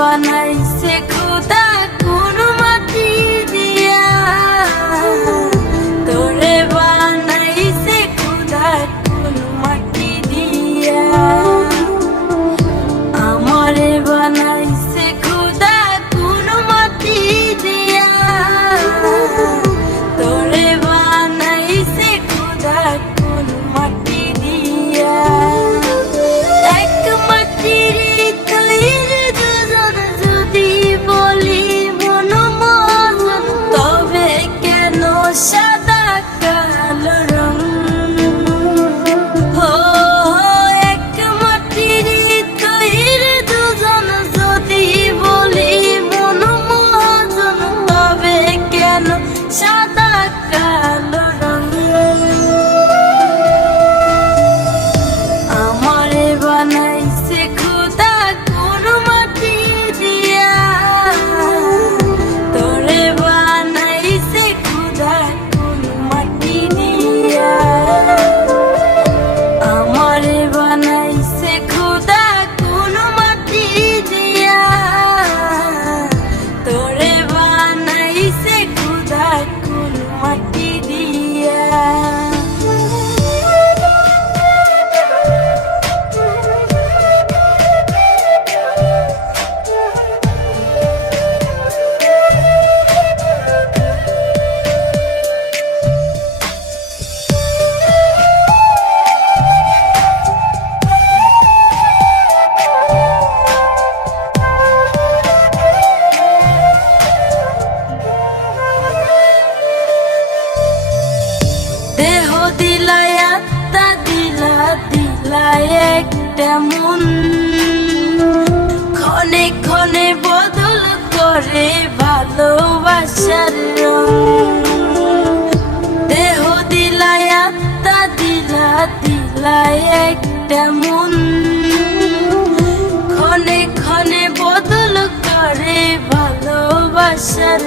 बनाइसे खुदा कोन माटी दिया तोरे बनाइसे खुदा कोन माटी दिया আমারে बनाइसे खुदा कोन माटी दिया तोरे बनाइसे खुदा कोन माटी दिया एक माटिर সাদা কালো রং হো এক মাটির তৈর দুজন যদি বলি মন মহাজন তবে কেন সাদা কালো রং আমারে বানাইছে খুদা কোন মাটি দিয়া তোরে বানাইছে খুদা কোন মাটি দিয়া আমারে বানাইছে খুদা কোন মাটি দিয়া তোরে বানাইছে খুদা কোন মাটি দিয়া দেহ দিলায় আত্মা দিলা দিলায় একটা মন ক্ষণে ক্ষণে বদল করে ভালোবাসার রং দেহ দিলায় আত্মা দিলা দিলায় একটা মন ক্ষণে ক্ষণে বদল করে ভালোবাসার